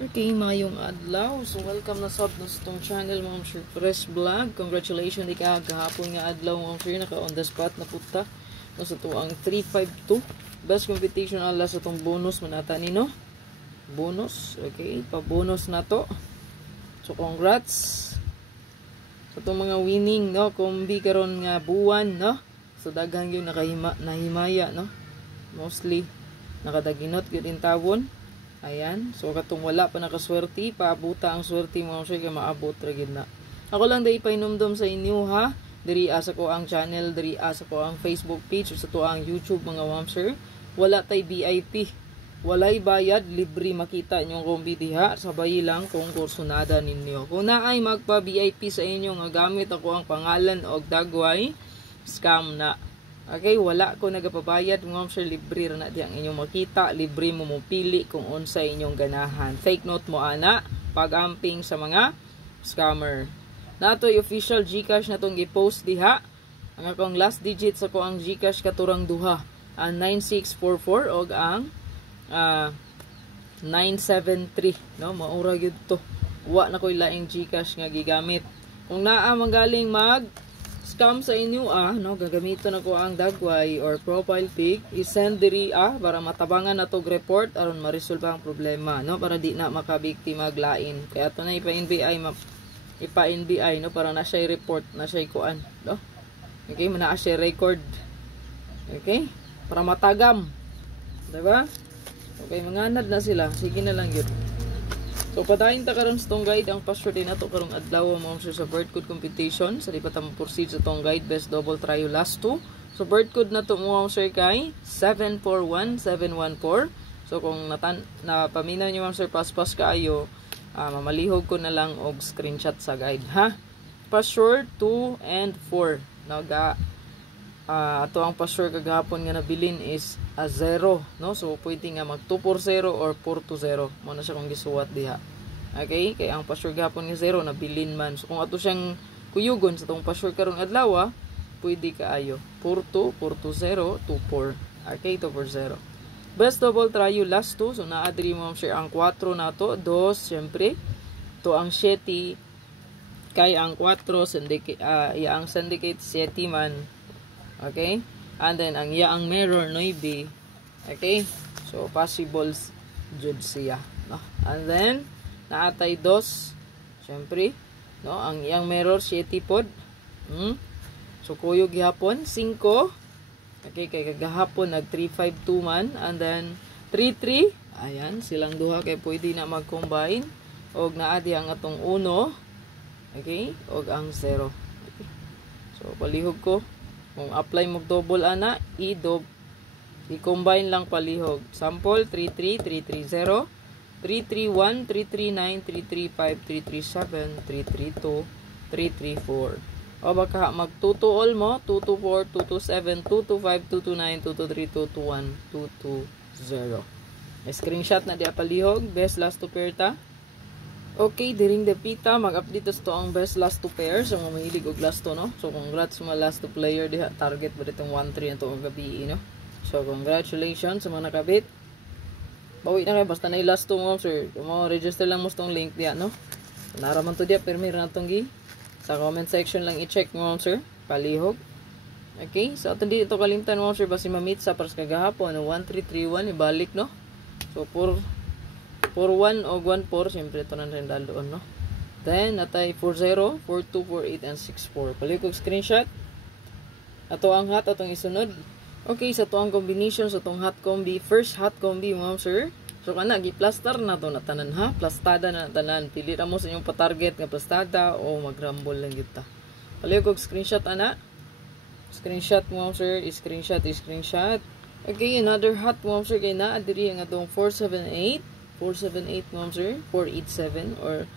Okay, mayong adlaw. So, welcome na sab na sa itong channel, Ma'am Sir Fresh Vlog. Congratulations, di ka gahapon nga adlaw, Ma'am Sir. Naka on the spot na puta. No, sa ito ang 352. Best competition ala sa itong bonus manata ni, no? Bonus. Okay, pa-bonus na to. So, congrats sa itong mga winning, no? Kumbi karon nga buwan, no? So, daghang yun nahimaya, no? Mostly, nakadaginot yun in tawon. Ayan. So, katong wala pa nakaswerte, paabuta ang swerte mo, sir, kaya maabot ragid na. Ako lang day painomdom sa inyo, ha? Diri asa ko ang channel, diri asa ko ang Facebook page, sa to ang YouTube, mga ma'am, sir. Wala tay VIP. Walay bayad, libre makita inyong kombi diha. Sabay lang kung kursunada ninyo. Kung naay magpa-VIP sa inyo nga gamit ako ang pangalan og dagway, scam na. Okay, wala ko nagapabayad, ma'am sir, libre ra na di ang inyong makita, libre mo pili kung unsa inyong ganahan. Take note mo ana, pag-amping sa mga scammer. Natoy official GCash na tong i-post diha. Ang akong last digit sa ko ang GCash katurang duha, ang 9644 og ang 973, no? Maura gyud to. Wa na koy laing GCash nga gigamit. Kung naa manggaling mag scam sa inyo no, gagamiton ako ang dagway or profile pic, i-send diri para matabangan na tog report aron ma-resolve ang problema, no, para di na makabiktima maglain. Kaya to na ipa-NBI, no, para na siya report, na siya kuan, no. Okay, mana siya record. Okay? Para matagam. Diba? Okay, manganad na sila. Sige na lang yun. So, padahin ta karon sa tong guide ang password din nato karong adlaw, mo sir, sa bird code competition. Sa di pa ta proceed sa tong guide, best double try last 2. So, bird code nato mo sir kay 741714. So, kung napaminaw niyo, ma'am sir, paspas kaayo, mamalihog ko na lang og screenshot sa guide, ha. Password 2 and 4. Naga ato ang password kagahapon nga nabilin is 0, no? So pwede nga mag 240 or 420 mo na siya kung gisuwat diha. Okay, kay ang password gahapon nga 0 nabilin man. So kung ato siyang kuyugon sa tong password karong adlaw, pwede kaayo 42 420 24. Okay, 240. Best double try last 2. So naa diri mo share ang 4 nato, 2 syempre. To ang 7 kay ang 4 syndicate ang syndicate 7 man. Okay? And then, ang yaang mirror, 9. Okay? So, possible jud siya. No? And then, naatay 2. Siyempre. No? Ang yaang mirror, 7 pod. So, kuyog gihapon, 5. Okay? Kay kagahapon, nag 352 man. And then, 33. Ayan, silang duha kay pwede na mag-combine. Og naadi ang atong 1. Okay? Og ang 0. Okay. So, palihog ko. Kung apply mo double ana, i-combine lang palihog. Sample 33, 330, 331, 339, 335, 337, 332, 334. O baka mag-2-2 mo, 224, 227, 225, 229, 223, 221, 220. Screenshot na di palihog. Best last to perta. Okay, diring depita, mag-update to ang best last 2 pairs. So, mahilig og last 2, no? So, congrats sa mga last 2 player diha. Target ba ditong 1-3 na ito ang gabi, no? So, congratulations sa mga nakabit. Bawi na kayo, basta na yung last 2 mo, sir. Mo register lang mo itong link diha, no? Naraman to diha, permir na itong gi. Sa comment section lang i-check mo, sir. Palihog. Okay, so ito dito kalimtan mo, sir, basi ma-meet sa pars kagahapon. 1-3-3-1, ibalik, no? So, 4-1 o 1-4, siyempre ito na rin doon, no? Then, natay 4-0, 4-2, 4-8, and 6-4. Palikog screenshot. Ato ang hot, atong isunod. Okay, sa to ang combination, sa tong hot combi. First hot combi, ma'am sir. So, kana, gi-plaster na to na tanan, ha? Plastada na tanan. Pili ra mo sa inyong patarget nga plastada o mag-rumble lang kita. Palikog screenshot, ana. Screenshot, ma'am sir. Screenshot. Okay, another hot, ma'am sir. Kaya na, adiri ang atong 478. 478, ma'am sir, 487 or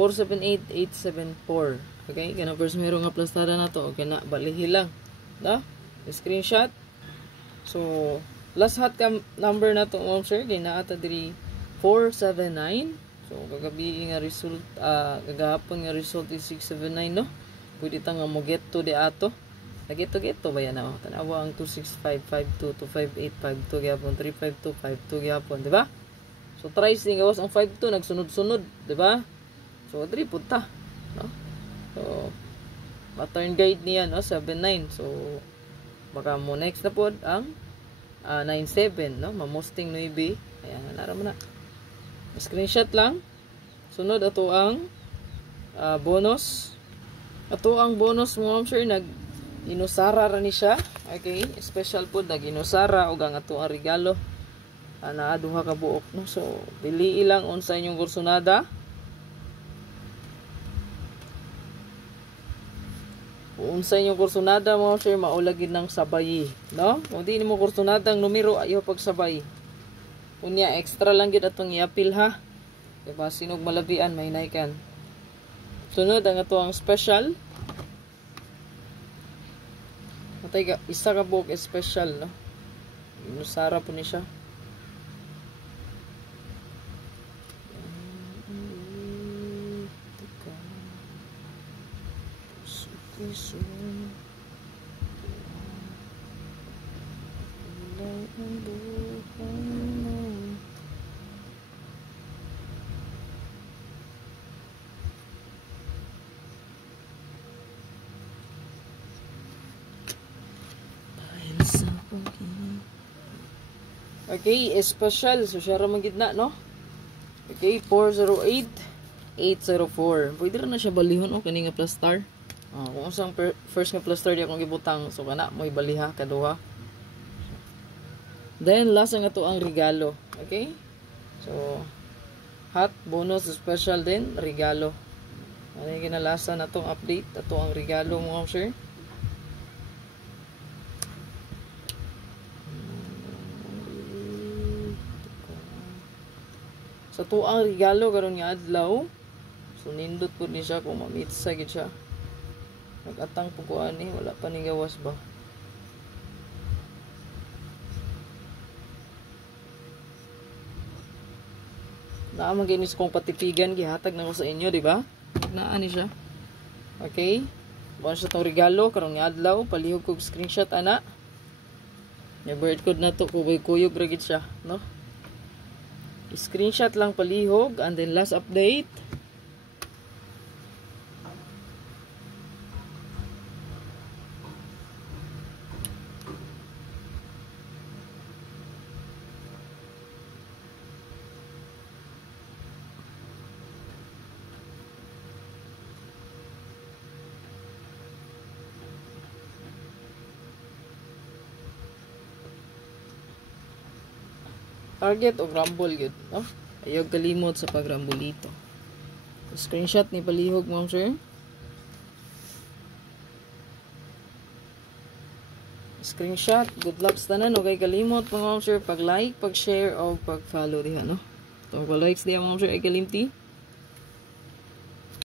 478874. Okay, kana first meron nga plastada na to, okay na balihi lang, no? Screenshot. So last hot number na to, ma'am sir, kay naa ta diri 479. So kagabi nga result, kagahapon nga result is 679, no? Pwede ta nga mo get to di ato. Nagito ba yan, no? Tanawa ang 26552 25852 gyapon, 35252 gyapon, di ba? So try sing gawas ang 5-2 nagsunod-sunod, di ba? So diri punta, no? So pattern guide niya, no, 7-9. So baka mo next na pod ang 9-7, no? Mamusting 9. Ayan, nara mo na. Screenshot lang. Sunod ato ang bonus. Ato ang bonus mo, sure, inusara ra ni siya. Okay, special po nag-inusara ug ang ato ang regalo. Naa duha ka buok, no. So pili ilang unsa inyong kursunada. Unsa inyong kursunada mo, sure, maulagin ng sabay, no. Kung di nimo kursunada ang numero, ayaw pagsabay. Unya extra lang gid atong i-appeal, ha. Diba, sinog malabian may naikan. Sunod ang ato ang special. Matay ka, isa ka buok special, no. Inusara po ni siya. Okay, special. So, siya ramang gitna, no? Okay, 408-804. Pwede rin na siya balihon, o, kaning nga plus star. Kung usang first nga plus star di akong gibutang, so kana, mo'y baliha, kaduha. Then, last nga to ang regalo. Okay? So, hot, bonus, special din, regalo. Ano yung kinalasa na tong update? Ito ang regalo mo, sir. Sa tuang regalo karon nga adlaw, so nindot po ni siya kung mamitsa gid siya. Nag-atang po ko ani, wala pa ni gawas ba. Naamang ginis kong patipigan gihatag na ko sa inyo, di ba? Naa ni siya. Okay? Buwan siya tong regalo karon nga adlaw, palihog kog screenshot ana. May bird code na to, kuyog ra gid siya, no? Screenshot lang palihog, and then last update. Target o rumble yun, no? Ayaw kalimot sa pag-rumble ito. Screenshot ni palihog mo, sir. Screenshot. Good luck sa tanan. Okay, kalimot mo, sir. Pag-like, pag-share, o pag-follow diha, no? Ito, pag-likes diha mo, sir. Ay kalimti.